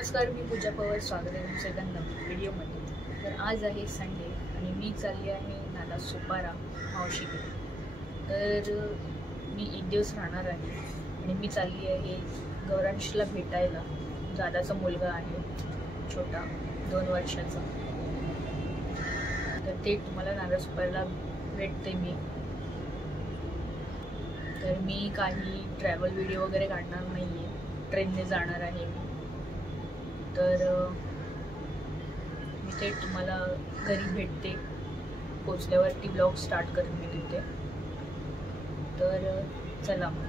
नमस्कार, मी पूजा पवार. स्वागत आहे तुमचं एका नवीन व्हिडिओमध्ये. तर आज आहे संडे आणि मी चालली आहे नालासोपारा मावशीकडे. तर मी एक दिवस राहणार आहे आणि मी चालली आहे गौरांशला भेटायला. दादाचा मुलगा आहे छोटा 2 वर्षाचा. तर ते तुम्हाला नालासोपाराला भेटते मी. तर मी काही ट्रॅव्हल व्हिडिओ वगैरे काढणार नाही आहे, ट्रेनने जाणार आहे मी. तर मी ते तुम्हाला घरी भेटते, पोचल्यावरती ब्लॉग स्टार्ट करेन मी तिथे. तर चला मग.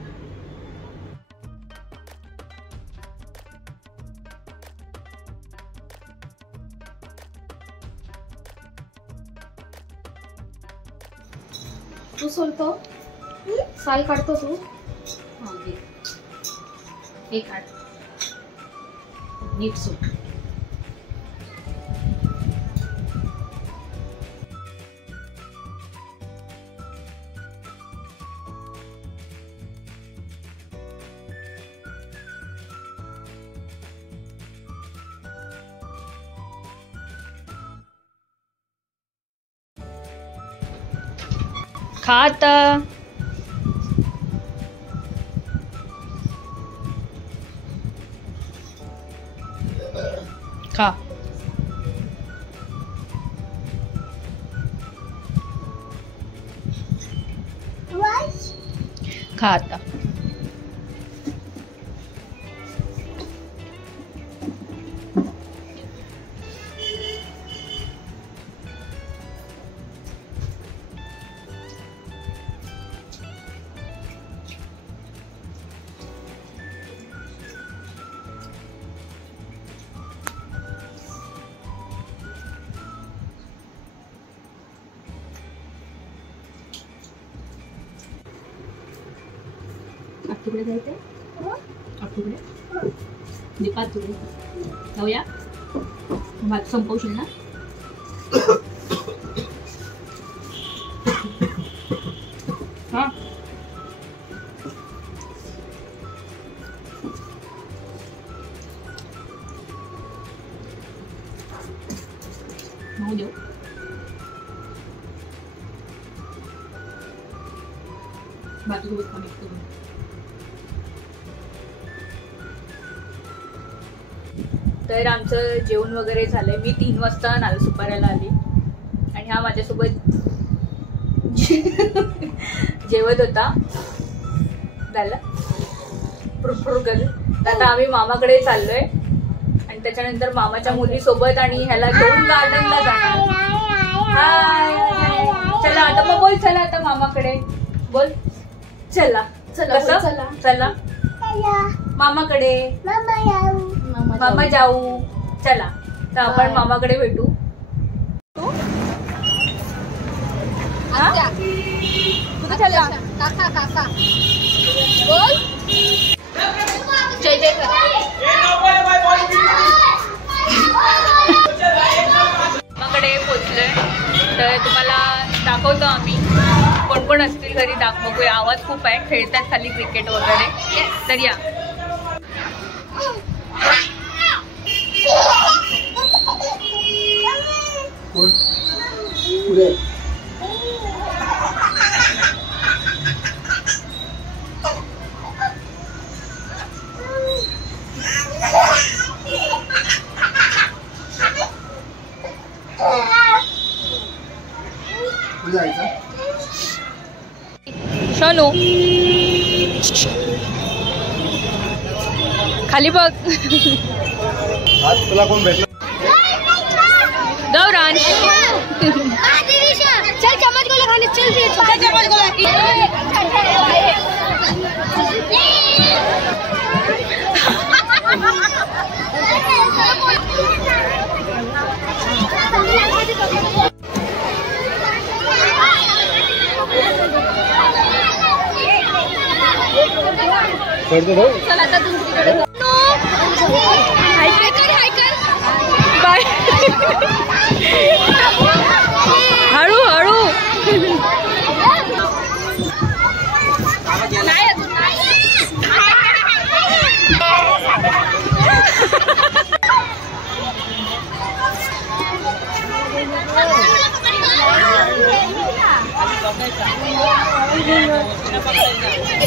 तू सोलतो साल काढतो तू. हां घे, हे काढ नीट सोल. खात खा. खा आता. तुकडे जायचे तुकडे दीपात तुकडे जाऊया. भात संपवशील ना. हा देऊ. भातसोबत कनेक्ट करून. तर आमचं जेवण वगैरे झालंय. मी 3 वाजता नालासोपाऱ्याला आली आणि हा माझ्यासोबत जेवत होता. झालं फुरफुर करत. आता आम्ही मामाकडे चाललोय आणि त्याच्यानंतर मामाच्या मुलीसोबत आणि ह्याला घेऊन गार्डनला जाणार. हाय चला आता मग बोल. चला आता मामाकडे बोल. चला चला चला चला मामाकडे. मामा जाऊ. चला तर आपण मामाकडे भेटू. चला काका काका बोल. जय जय मामाकडे पोचलोय. तर तुम्हाला दाखवतो आम्ही कोण कोण असतील घरी. बघूया. आवाज खूप आहे, खेळतात खाली क्रिकेट वगैरे. तर या. शोनू खाली बघ. आज तुला कोण भेटलं? गौरांश चल चम्मच गोला खाने चल. चम्मच गोला चल आता दुसरीकडे. बाय. हळू हळू.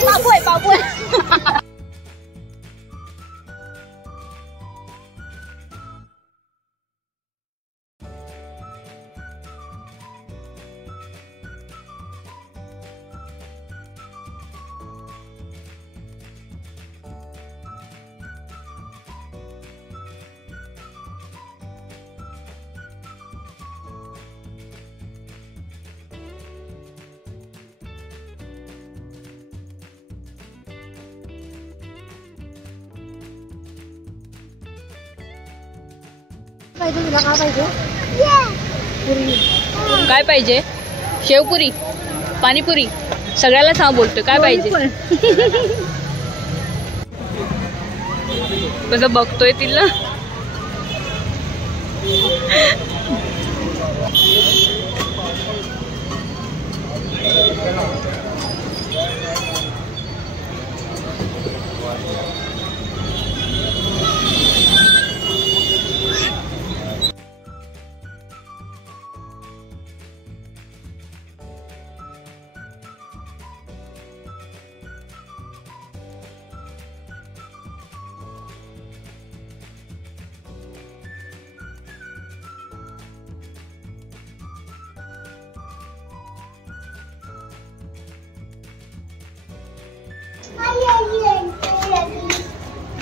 बाबू आहे बाबू आहे. काय पाहिजे? शेवपुरी, पाणीपुरी, सगळ्याला सांग बोलतोय काय पाहिजे. कसं बघतोय तिला.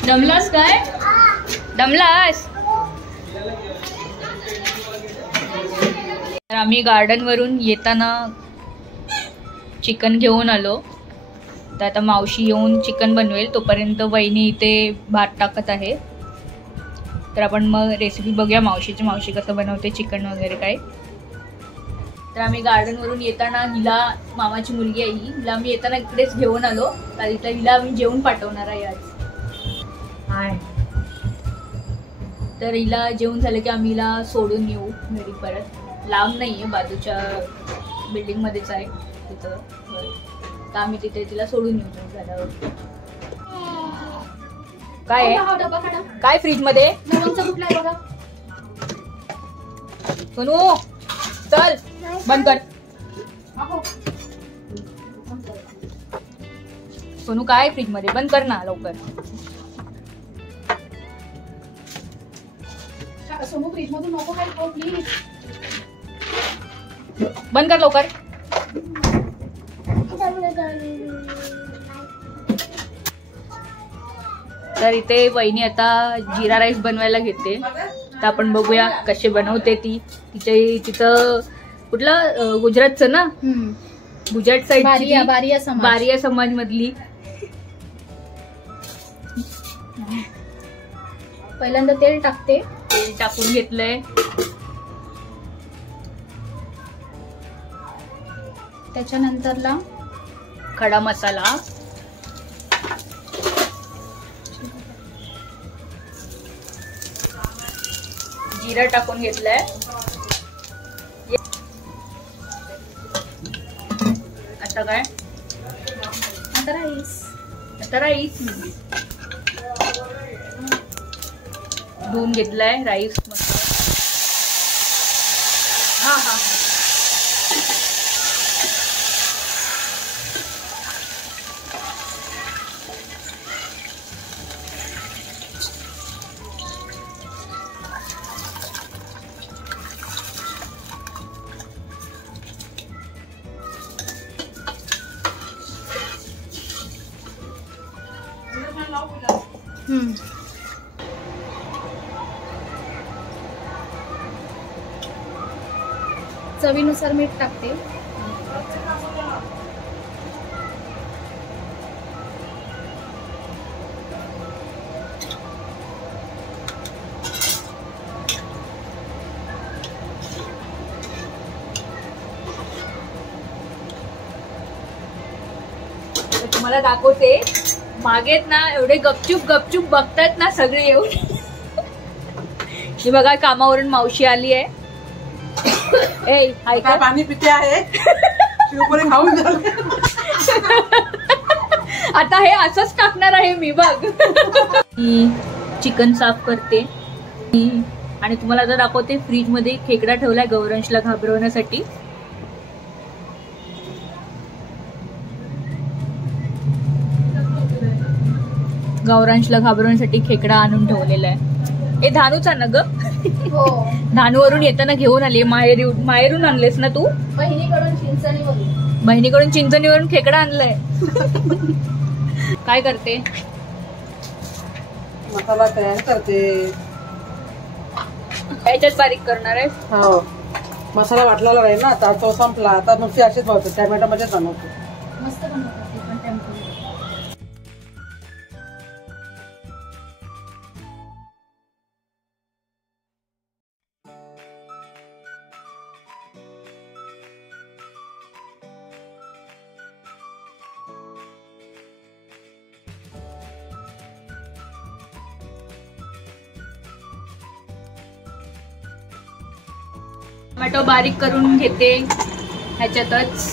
दमलास काय? दमलास? तर आम्ही गार्डन वरून येताना चिकन घेऊन आलो. तर आता मावशी येऊन चिकन बनवेल, तोपर्यंत वहिनी इथे भात टाकत आहे. तर आपण मग रेसिपी बघूया मावशीची, मावशी कसं बनवते चिकन वगैरे काय. तर आम्ही गार्डन वरून येताना हिला, मामाची मुलगी आहे ही, हिला आम्ही येताना इकडेच घेऊन आलो. तर हिला आम्ही जेवून पाठवणार आहे आज. हाय. तर हिला जेवण झालं की आम्ही हिला सोडून येऊ घरी परत. लांब नाहीये, बाजूच्या बिल्डिंग मध्येच आहे तिथं. तर आम्ही तिथे तिला सोडून येऊ झाल्यावर. काय आहे काय फ्रीज मध्ये? सोनू चल बंद कर. सोनू काय फ्रीज मध्ये? बंद कर ना लवकर. सोनू फ्रीज मधून नको काही खाऊ प्लीज. बंद कर लवकर. तर इथे वहिनी आता जिरा राईस बनवायला घेते. तर आपण बघूया कसे बनवते ती. तिथं कुठलं गुजरातचं ना, गुजरात साईड बारिया समाज मधली. पहिल्यांदा तेल टाकते. तेल टाकून घेतलंय. त्याच्यानंतरला खडा मसाला, जिरा टाकून घेतलंय. आता काय? आता राईस. आता राईस धुवून घेतलाय. राईस मस्त. हा हा चवीनुसार मीठ टाकते. तुम्हाला दाखवते. मागेत ना एवढे गपचूप गपचूप बघतात ना सगळे येऊन. ही बघा कामावरून मावशी आली आहे. ए हाय का? पाणी पिते आहे. खाऊन आता हे असंच टाकणार आहे मी बघ. चिकन साफ करते आणि तुम्हाला आता दाखवते. फ्रीज मध्ये खेकडा ठेवलाय गौरंशला घाबरवण्यासाठी. गौरांशला घाबरवण्यासाठी खेकडा आणून ठेवलेला आहे. ए धानूचा ना ग? हो, धानूवरून येताना घेऊन आली. माहेरून आणलेस ना तू? बहिणीकडून चिंचणीवरून. बहिणीकडून चिंचणीवरून खेकडा आणलाय. काय करते? मसाला तयार करते. याच्यात बारीक करणार आहे. हो, मसाला वाटलेला राहील ना. आता तो संपला. आता नुसती अशीच बनवतो, टॅमॅटो मध्ये बनवतो. मस्त बनवतात ते पण टेम्पल. टोमॅटो बारीक करून घेते. ह्याच्यातच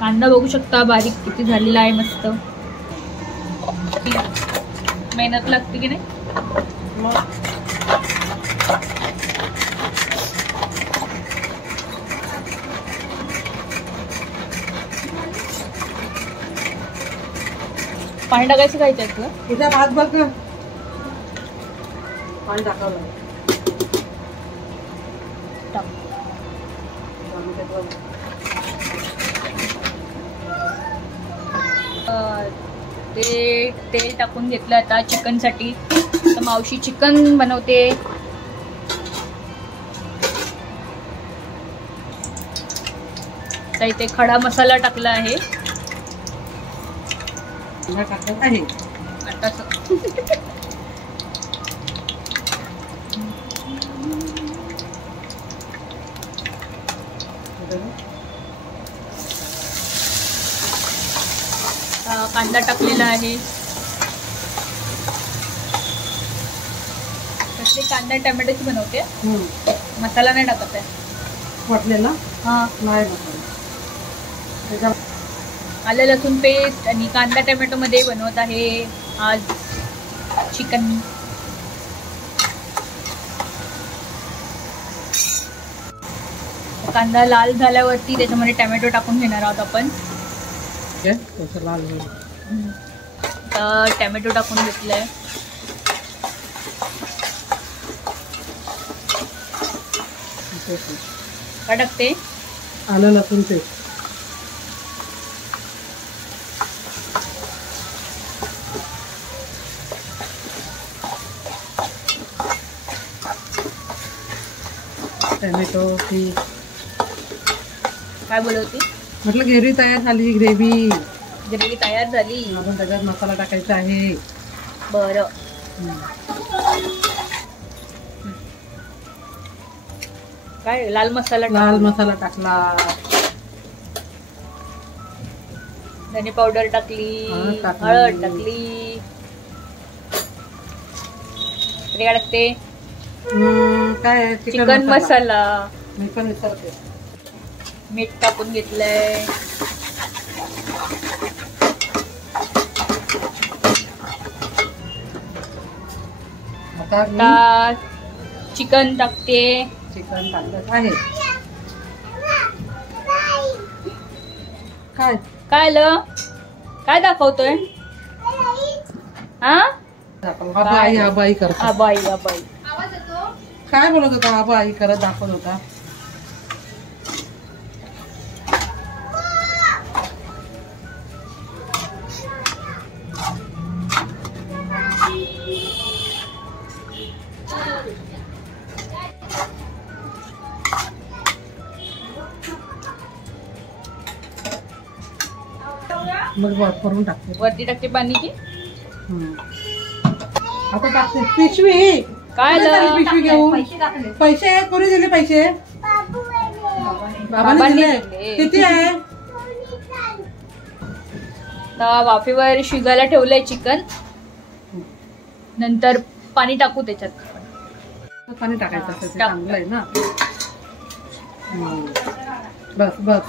कांदा बघू शकता बारीक किती झालेला आहे. मस्त मेहनत लागते की नाही. मग पाणी टाकायचं काय त्यातलं? उद्या भात बघ. पाणी टाकावं. ते तेल टाकून घेतलं आता चिकन साठी. तर मावशी चिकन बनवते. तर इथे खडा मसाला टाकला आहे टाकत आहे आता. कांदा टाकलेला आहे. तसे कांदा टोमॅटोची बनवते. मसाला नाही टाकत आहे. वाटलेला हा, नाही मसाला. आलं लसूण पेस्ट आणि कांदा टोमॅटो मध्ये बनवत आहे आज चिकन. कांदा लाल झाल्यावरती त्याच्यामध्ये टोमॅटो टाकून घेणार आहोत आपण. लाल तर टोमॅटो टाकून घेतलंय. काय टाकते? आलं लसूण पेस्ट. Tomato piece. काय बोलवती? म्हटलं ग्रेव्ही तयार झाली. ग्रेव्ही तयार झाली. आपण त्याच्यात मसाला टाकायचा आहे. बरं. काय लाल मसाला टाकला. धने पावडर टाकली. हळद टाकली. काय टाकते? काय चिकन मसाला. मी पण विसरते. मीठ टाकून घेतलंय. आता चिकन टाकते. चिकन टाकत आहे. काय काय आलं? काय दाखवतोय? हा, आबाई करत. आबाई. आवाज येतो? काय बोलत होता? आबाई करत दाखवत होता. मग करून टाकते. वरती टाकते पाणीची. आता टाकते पिशवी. काय आलं? पिशवी घेऊन. पैसे टाकले. पैसे कोणी दिले? पैसे बाबांनी दिले. किती आहे? तर वाफेवर शिजायला ठेवलंय चिकन. नंतर पाणी टाकू त्याच्यात. पाणी टाकायचं असतं ते चांगलं आहे ना. बस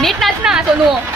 नीट नाच ना सोनू.